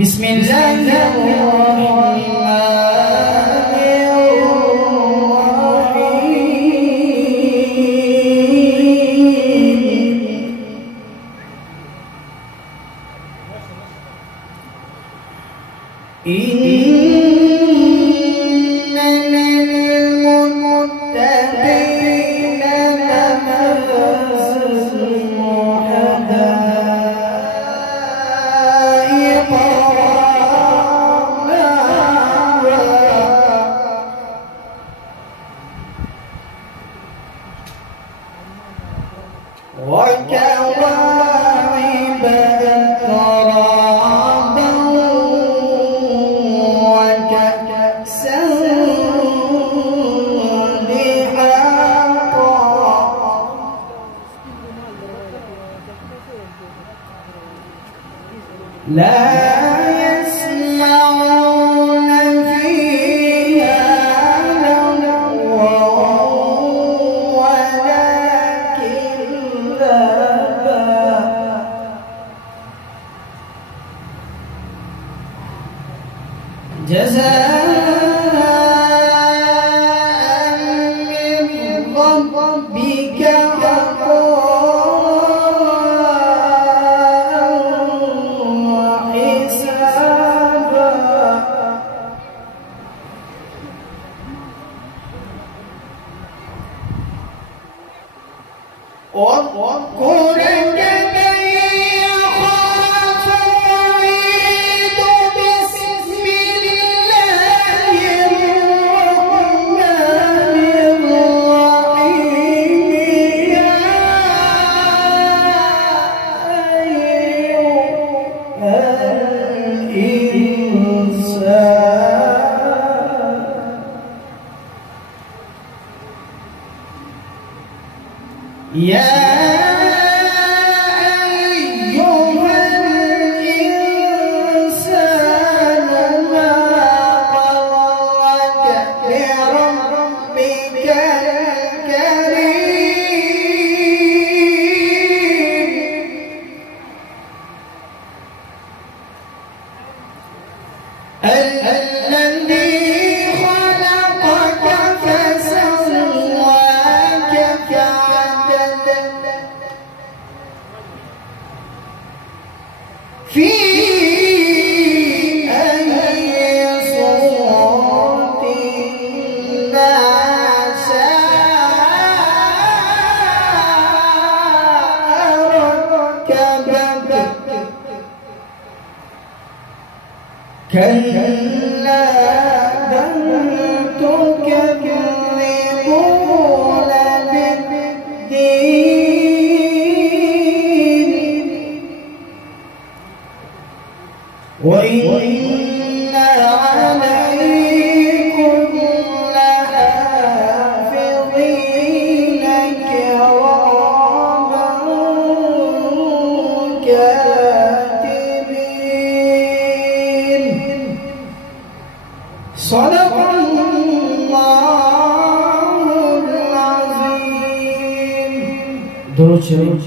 بسم الله الرحمن وكواعب أترابا وكأسا دحاقا لا يسمعون فيها لغوا ولا كذابا جزاء من ربك عطاء وحسابا واذكر كمن يخاف وعيد بسم الله الرحمن الرحيم يا أيها الإنسان ما غرك بربك الكريم الذي خلقك فسواك فعدلك في أي صورة ما شاء ركبك كلا بل تكذبون بالدين وإن عليكم لحافظين كراما كاتبين صدق الله العظيم. درود شریف